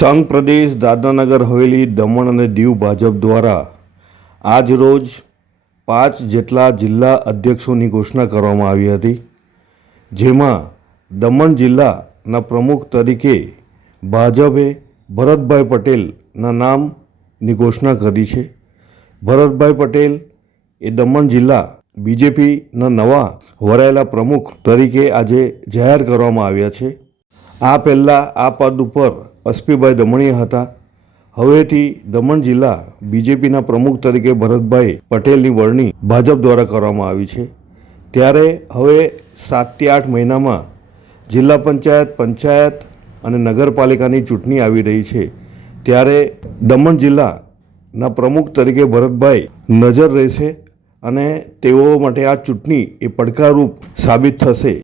સંઘ પ્રદેશ, દાદરાનગર, હવેલી, દમણ અને દીવ ભાજપ દ્વારા આજ રોજ પાંચ જેટલા જિલ્લા અધ્યક્ષોની ઘોષણા કરવામાં આવી હતી, જેમાં દમણ જિલ્લાના પ્રમુખ તરીકે ભાજપે ભરતભાઈ પટેલના નામની ઘોષણા કરી છે. ભરતભાઈ પટેલ એ દમણ જિલ્લા બીજેપીના નવા વરાયેલા પ્રમુખ તરીકે આજે જાહેર કરવામાં આવ્યા છે. આ પહેલાં આ પદ ઉપર અસ્પીભાઈ દમણીયા હતા. હવેથી દમણ જિલ્લા બીજેપીના પ્રમુખ તરીકે ભરતભાઈ પટેલની વરણી ભાજપ દ્વારા કરવામાં આવી છે. ત્યારે હવે સાતથી આઠ મહિનામાં જિલ્લા પંચાયત પંચાયત અને નગરપાલિકાની ચૂંટણી આવી રહી છે. ત્યારે દમણ જિલ્લાના પ્રમુખ તરીકે ભરતભાઈ નજર રહેશે અને તેઓ માટે આ ચૂંટણી એ પડકારરૂપ સાબિત થશે.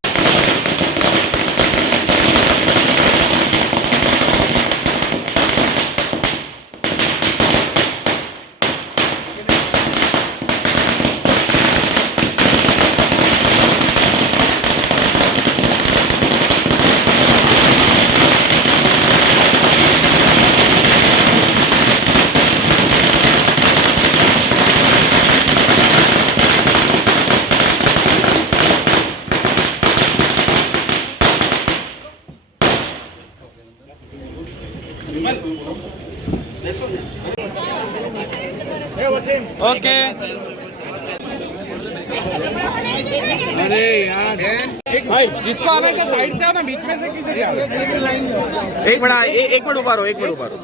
એક મિનિટ એક મિનિટ ઊભા રહો એક મિનિટ ઊભા રહો.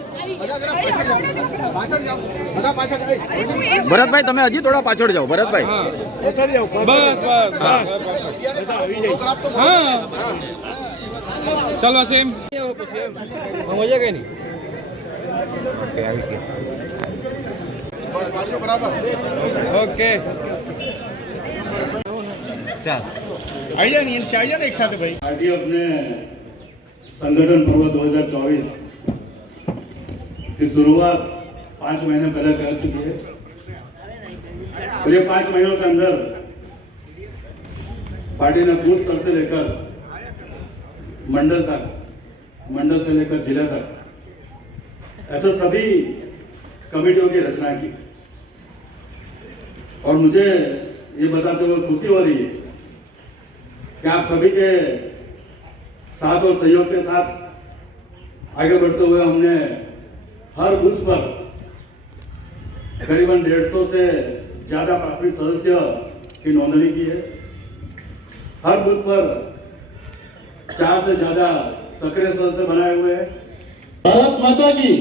ભરતભાઈ તમે હજી થોડા પાછળ જાઓ ભરતભાઈ. ચાલો સેમ સમજ્યા કઈ નહીં? ઓકે. ચાલ. આવી જાય ને આવી જાય ને એક સાથે ભાઈ. આરટીઓ संगठन पर्व 2024 की शुरुआत पाँच महीने पहले कर चुकी है। और ये पाँच महीनों के अंदर पार्टी ने बूथ स्तर से लेकर मंडल तक, मंडल से लेकर जिला तक ऐसे सभी कमेटियों की रचना की। और मुझे ये बताते हुए खुशी हो रही है कि आप सभी के साथ और सहयोग के साथ आगे बढ़ते हुए हमने हर बूथ पर करीबन डेढ़ सौ से ज़्यादा प्राथमिक सदस्य की नोंदणी की है। हर बूथ पर चार से ज़्यादा सक्रिय सदस्य बनाए हुए हैं। भारत माता की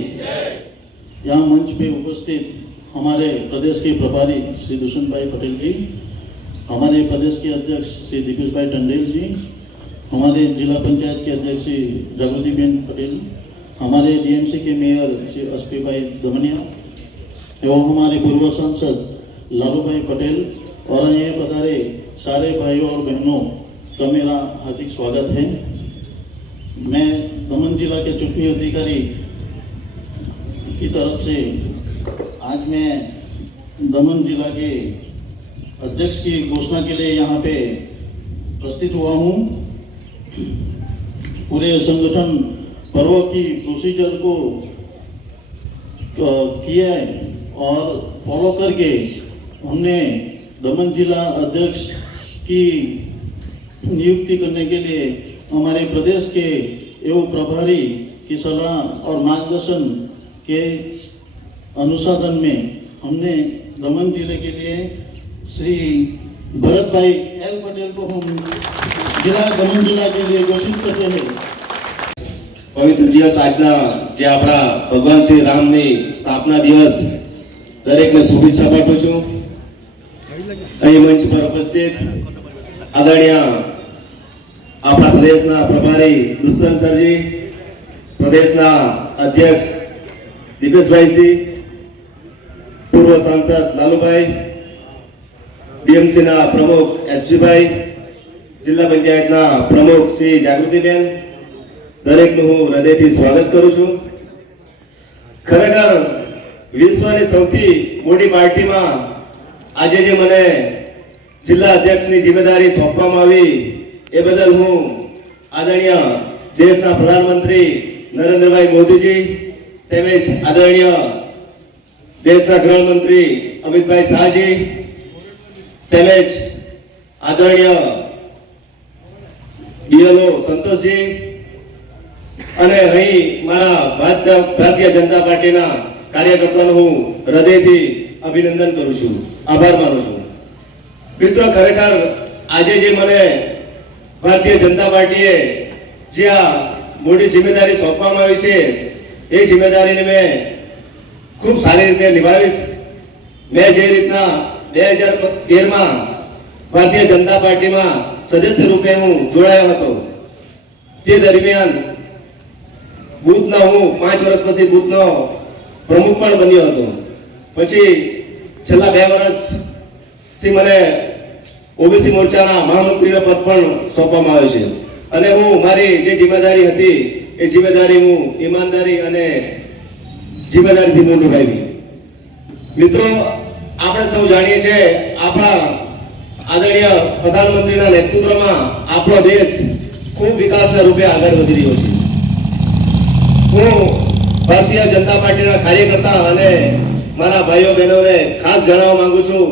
यहाँ मंच पे उपस्थित हमारे प्रदेश के प्रभारी श्री दुष्यंत भाई पटेल जी, हमारे प्रदेश के अध्यक्ष श्री दीपेश भाई टंडेल जी हमारे जिला पंचायत के अध्यक्ष श्री जागृति बेन पटेल, हमारे डीएमसी के मेयर श्री एस पी भाई दमनिया एवं हमारे पूर्व सांसद लालू भाई पटेल और ये पधारे सारे भाइयों और बहनों का मेरा हार्दिक स्वागत है। मैं दमन जिला के चुनावी अधिकारी की तरफ़ से आज मैं दमन जिला के अध्यक्ष की घोषणा के लिए यहाँ पे उपस्थित हुआ हूँ। पूरे संगठन पर्व की प्रोसीजर को किया है और फॉलो करके हमने दमन जिला अध्यक्ष की नियुक्ति करने के लिए हमारे प्रदेश के एवं प्रभारी की सलाह और मार्गदर्शन के अनुसाधन में हमने दमन ज़िले के लिए श्री भरत भाई एल पटेल को हम जिला दमन जिला के लिए घोषित करते हैं પવિત્ર દિવસ આજના જે આપણા ભગવાન શ્રી રામની સ્થાપના દિવસ દરેકને શુભેચ્છા પાઠવું છું અહીં મંચ પર ઉપસ્થિત આદરણીય આપણા પ્રદેશના પ્રભારી દુષ્યંત સરજી પ્રદેશના અધ્યક્ષ દીપેશભાઈજી પૂર્વ સાંસદ લાલુભાઈ ડીએમસીના પ્રમુખ એસજીભાઈ જિલ્લા પંચાયતના પ્રમુખ શ્રી જાગૃતિબેન, દરેકનું હું હૃદયથી સ્વાગત કરું છું. ખરેખર વિશ્વની સૌથી મોટી પાર્ટીમાં આજે જે મને જિલ્લા અધ્યક્ષની જિમ્મેદારી સોંપવામાં આવી, એ બદલ હું આદરણીય દેશના પ્રધાનમંત્રી નરેન્દ્રભાઈ મોદીજી તેમજ આદરણીય દેશના ગૃહમંત્રી અમિતભાઈ શાહજી તેમજ આદરણીય બીએલઓ સંતોષજી અને અહીં મારા ભારતીય જનતા પાર્ટીના કાર્યકર્તાનું હું હૃદયથી અભિનંદન કરું છું. આભાર માનું છું. મિત્રો, ખરેખર આજે જે મને ભારતીય જનતા પાર્ટીએ જે આ મોટી જિમ્મેદારી સોંપવામાં આવી છે, એ જિમ્મેદારીને મેં ખૂબ સારી રીતે નિભાવીશ. મેં જે રીતના બે હજાર તેરમાં ભારતીય જનતા પાર્ટીમાં સદસ્ય રૂપે હું જોડાયો હતો. તે દરમિયાન બુથનો હું પાંચ વર્ષ પછી બુથનો પ્રમુખ પણ બન્યો હતો. પછી છેલ્લા બે વર્ષથી મને ઓબીસી મોરચાના મહામંત્રીનો પદ પણ સોંપવામાં આવ્યો છે. અને હું મારી જે જિમ્મેદારી હતી, એ જિમ્મેદારી હું ઈમાનદારી અને જિમ્મેદારીથી હું નિભાવી મિત્રો, આપણે સૌ જાણીએ છીએ આપણા આદરણીય પ્રધાનમંત્રીના નેતૃત્વમાં આપણો દેશ ખૂબ વિકાસના રૂપે આગળ વધી રહ્યો છે. હું ભારતીય જનતા પાર્ટીના કાર્યકર્તા અને મારા ભાઈઓ બહેનોને ખાસ જણાવવા માંગુ છું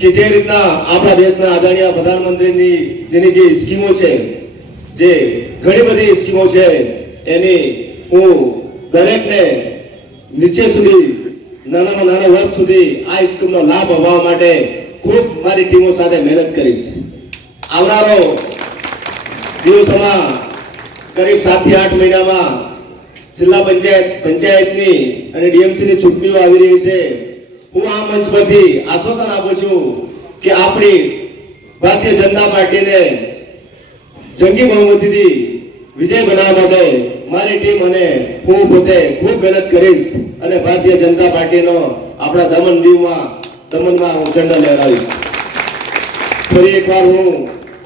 કે જે રીતના આપણા દેશના આદરણીય પ્રધાનમંત્રીની જેની જે સ્કીમો છે, જે ઘણી બધી સ્કીમો છે, એની હું દરેકને નીચે સુધી, નાનામાં નાના વર્ગ સુધી આ સ્કીમનો લાભ અપાવવા માટે ખૂબ મારી ટીમો સાથે મહેનત કરીશ આવનારો દિવસોમાં કરીબ સાતથી આઠ મહિનામાં જિલ્લા પંચાયત, પંચાયતની અને ડીએમસીની ચૂંટણીઓ આવી રહી છે. હું આ મંચ પરથી આશ્વાસન આપું છું કે આપણી ભારતીય જનતા પાર્ટીને જંગી બહુમતીથી વિજય બનાવવા માટે મારી ટીમ અને હું પોતે ખૂબ મહેનત કરીશ અને ભારતીય જનતા પાર્ટીનો આપણા દમણ દીવમાં દમણમાં હું ઝંડો લહેરાવીશ ફરી એકવાર હું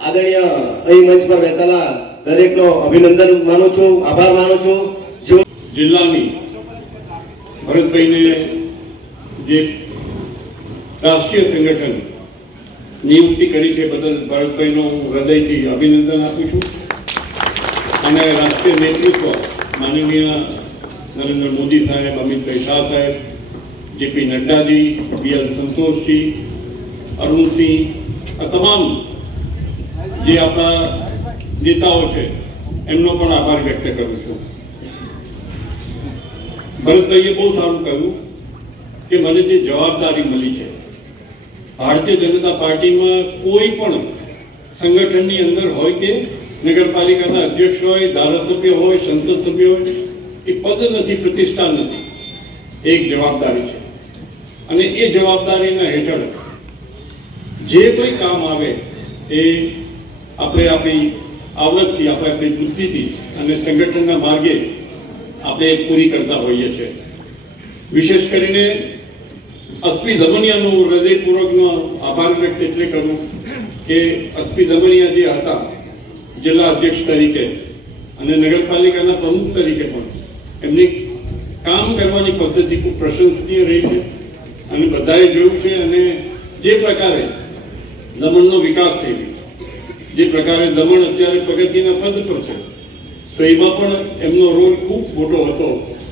આદરણીય અહીં મંચ પર બેસેલા દરેકનો અભિનંદન માનું છું, આભાર માનું છું. જો જિલ્લાની ભરતભાઈને જે રાષ્ટ્રીય સંગઠન નિયુક્તિ કરી છે બદલ ભરતભાઈનો હૃદયથી અભિનંદન આપું છું. અને રાષ્ટ્રીય નેતૃત્વ માનનીય નરેન્દ્ર મોદી સાહેબ, અમિતભાઈ શાહ સાહેબ JP Naddaji B L Santoshji, Arun Singh, આ તમામ જે આપણા નેતાઓ છે, એમનો પણ આભાર વ્યક્ત કરું છું. ભરતભાઈએ બહુ સારું કહ્યું કે મને જે જવાબદારી મળી છે, ભારતીય જનતા પાર્ટીમાં કોઈ પણ સંગઠનની અંદર હોય કે નગરપાલિકાના અધ્યક્ષ હોય, ધારાસભ્ય હોય, સંસદ સભ્ય હોય, એ પદ નથી, પ્રતિષ્ઠા નથી એક જવાબદારી છે. અને એ જવાબદારીના હેઠળ જે કોઈ કામ આવે એ આપણે આપણી આવડતથી, આપણે આપણી બુદ્ધિથી અને સંગઠનના માર્ગે આપણે પૂરી કરતા હોઈએ છીએ. વિશેષ કરીને અસ્પી દમનિયાનો હૃદયપૂર્વકનો આભાર વ્યક્ત એટલે કરું કે અસ્પી દમનિયા જે હતા, જિલ્લા અધ્યક્ષ તરીકે અને નગરપાલિકાના પ્રમુખ તરીકે પણ, એમની કામ કરવાની પદ્ધતિ ખૂબ પ્રશંસનીય રહી છે. અને બધાએ જોયું છે અને જે પ્રકારે દમણનો વિકાસ થઈ ગયો જે પ્રકારે દમણ અત્યારે પ્રગતિના પદ પર છે. તો એમાં પણ એમનો રોલ ખૂબ મોટો હતો.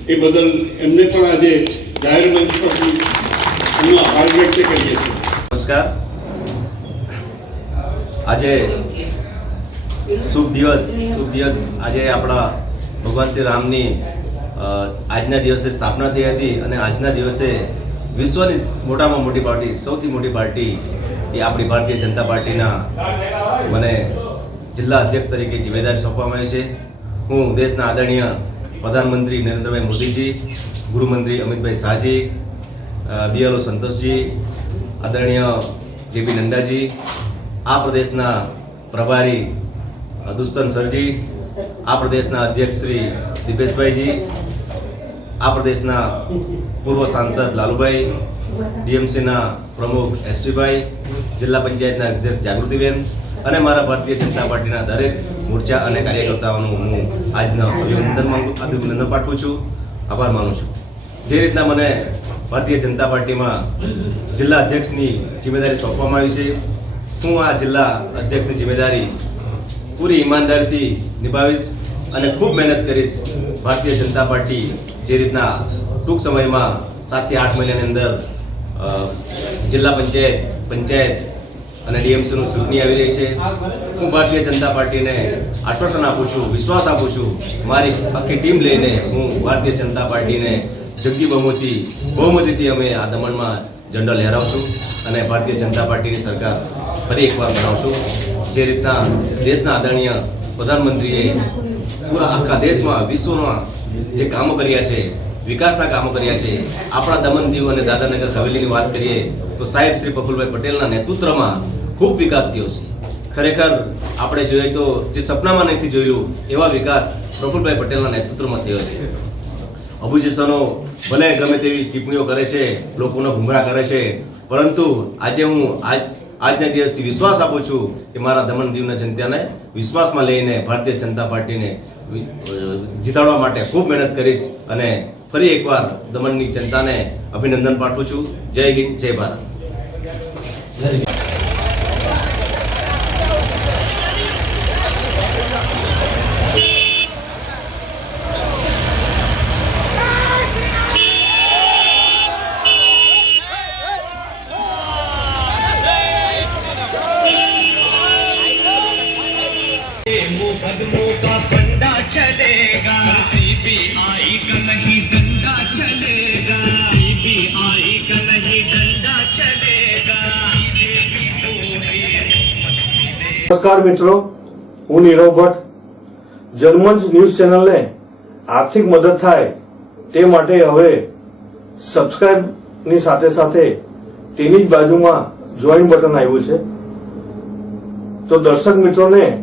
એ બદલ એમને પણ આજે જાહેર મંચ પરથી એમનો આભાર વ્યક્ત કરીએ છીએ. નમસ્કાર. આજે શુભ દિવસ શુભ દિવસ. આજે આપણા ભગવાન શ્રી રામની આજના દિવસે સ્થાપના થઈ હતી અને આજના દિવસે વિશ્વની મોટામાં મોટી પાર્ટી, સૌથી મોટી પાર્ટી એ આપણી ભારતીય જનતા પાર્ટીના મને જિલ્લા અધ્યક્ષ તરીકે જિમ્મેદારી સોંપવામાં આવી છે. હું દેશના આદરણીય પ્રધાનમંત્રી નરેન્દ્રભાઈ મોદીજી, ગૃહમંત્રી અમિતભાઈ શાહજી બીએલઓ સંતોષજી, આદરણીય જેપી નડ્ડાજી આ પ્રદેશના પ્રભારી દુસ્તન સરજી, આ પ્રદેશના અધ્યક્ષ શ્રી દિપેશભાઈજી આ પ્રદેશના પૂર્વ સાંસદ લાલુભાઈ, ડીએમસીના પ્રમુખ એસટીભાઈ જિલ્લા પંચાયતના અધ્યક્ષ જાગૃતિબેન અને મારા ભારતીય જનતા પાર્ટીના દરેક મોરચા અને કાર્યકર્તાઓનું હું આજના અભિનંદન અભિનંદન પાઠવું છું. આભાર માનું છું. જે રીતના મને ભારતીય જનતા પાર્ટીમાં જિલ્લા અધ્યક્ષની જિમ્મેદારી સોંપવામાં આવી છે, હું આ જિલ્લા અધ્યક્ષની જિમ્મેદારી પૂરી ઈમાનદારીથી નિભાવીશ અને ખૂબ મહેનત કરીશ ભારતીય જનતા પાર્ટી જે રીતના ટૂંક સમયમાં સાતથી આઠ મહિનાની અંદર જિલ્લા પંચાયત પંચાયત અને ડીએમસીનું ચૂંટણી આવી રહી છે. હું ભારતીય જનતા પાર્ટીને આશ્વાસન આપું છું, વિશ્વાસ આપું છું, મારી આખી ટીમ લઈને હું ભારતીય જનતા પાર્ટીને જંગી બહુમતી, બહુમતીથી અમે આ દમણમાં ઝંડો લહેરાવશું અને ભારતીય જનતા પાર્ટીની સરકાર ફરી એકવાર બનાવશું. જે રીતના દેશના આદરણીય પ્રધાનમંત્રીએ પૂરા આખા દેશમાં વિશ્વમાં જે કામો કર્યા છે, વિકાસના કામો કર્યા છે, આપણા દમણ દીવ અને દાદાનગર હવેલીની વાત કરીએ, તો સાહેબ શ્રી પ્રફુલભાઈ પટેલના નેતૃત્વમાં ખૂબ વિકાસ થયો છે. ખરેખર આપણે જોઈએ તો જે સપનામાં નથી જોયેલું એવા વિકાસ પ્રફુલભાઈ પટેલના નેતૃત્વમાં થયો છે. અપોઝિશનો ભલે ગમે તેવી ટિપ્પણીઓ કરે છે, લોકોનો ગુમરાહ કરે છે, પરંતુ આજે હું આજ આજના દિવસથી વિશ્વાસ આપું છું કે મારા દમણ દીવના જનતાને વિશ્વાસમાં લઈને ભારતીય જનતા પાર્ટીને જીતાડવા માટે ખૂબ મહેનત કરીશ અને ફરી એકવાર દમણની જનતાને અભિનંદન પાઠવું છું. જય હિન્દ, જય ભારત. मुकदमों का फंडा चलेगा सीबीआई का नहीं डंडा चलेगा सीबीआई का नहीं डंडा चलेगा बीजेपी को भी નમસ્કાર મિત્રો હું નીરવ ભટ્ટ જર્મન્સ ન્યૂઝ ચેનલને આર્થિક મદદ થાય તે માટે હવે સબસ્ક્રાઇબની સાથે સાથે તેની જ બાજુમાં જોઈન બટન આવ્યું છે તો દર્શક મિત્રોને